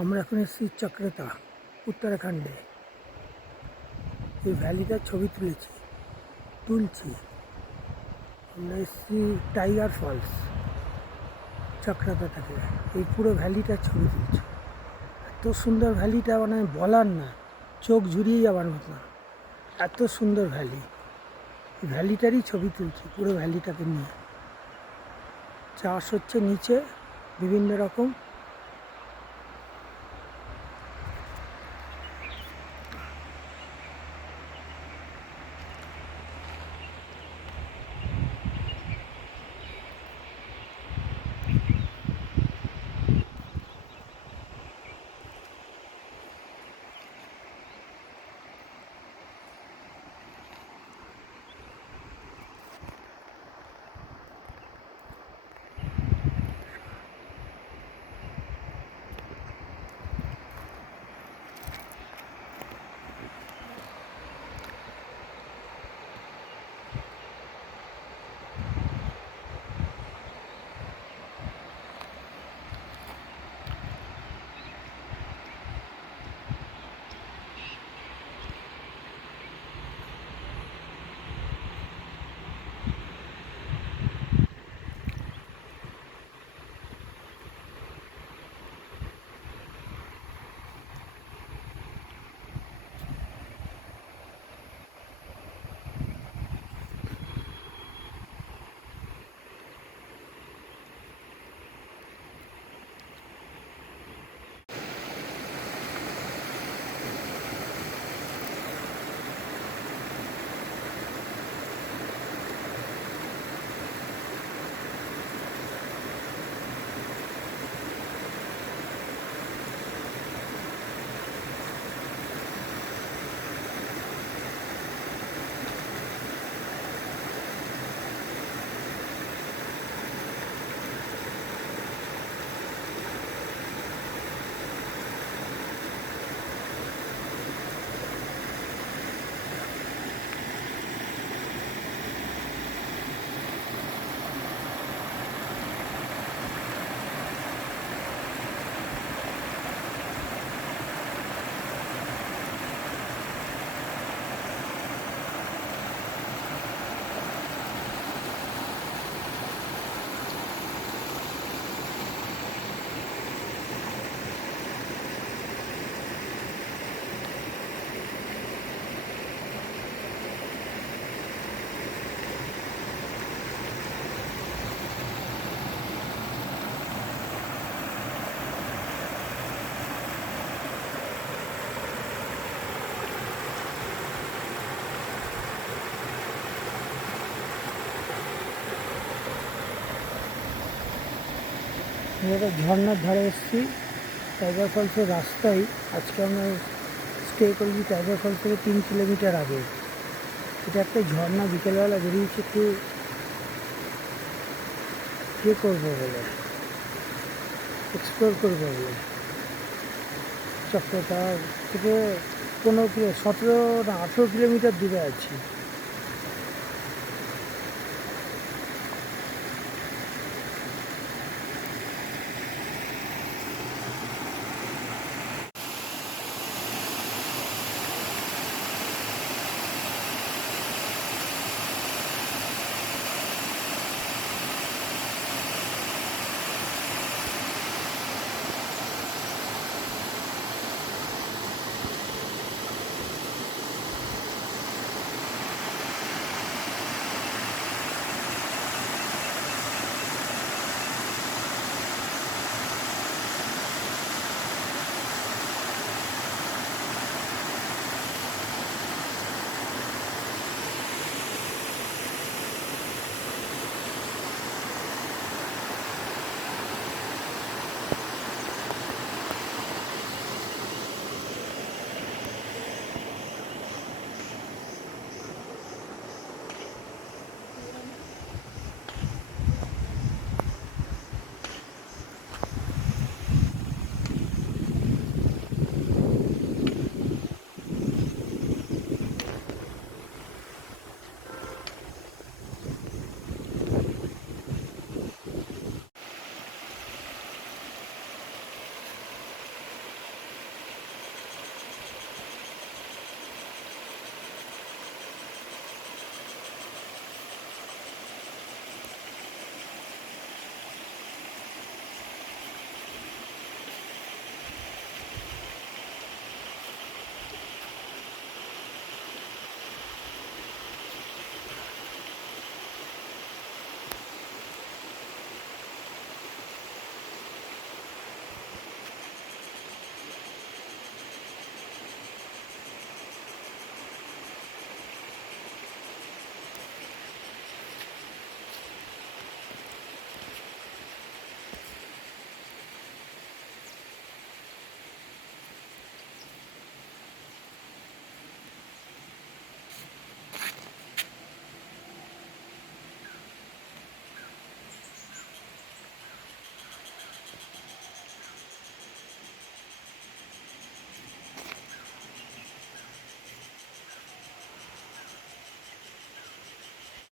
আমরা এখন এসেছি চক্রতা, উত্তরাখণ্ডে। এই ভ্যালিটার ছবি তুলছি। আমরা এসেছি টাইগার ফলস, চক্রতা থেকে। এই পুরো ভ্যালিটার ছবি তুলছি। এত সুন্দর ভ্যালিটা, মানে বলার না, চোখ ঝুরিয়ে যাবার মতো। এত সুন্দর ভ্যালি। এই ভ্যালিটারই ছবি তুলছি, পুরো ভ্যালিটাকে নিয়ে। চাষ হচ্ছে নিচে বিভিন্ন রকম। আমরা ঝর্নার ধারে এসেছি, টাইগার ফলসের রাস্তায়। আজকে আমরা স্টে করেছি টাইগার ফলস থেকে 3 কিলোমিটার আগে। এটা একটা ঝর্ণা। বিকেলবেলা বেরিয়েছি একটু করবো বলে, এক্সপ্লোর করবো বলে। চক্রতা থেকে 17 না 18 কিলোমিটার দূরে আছি।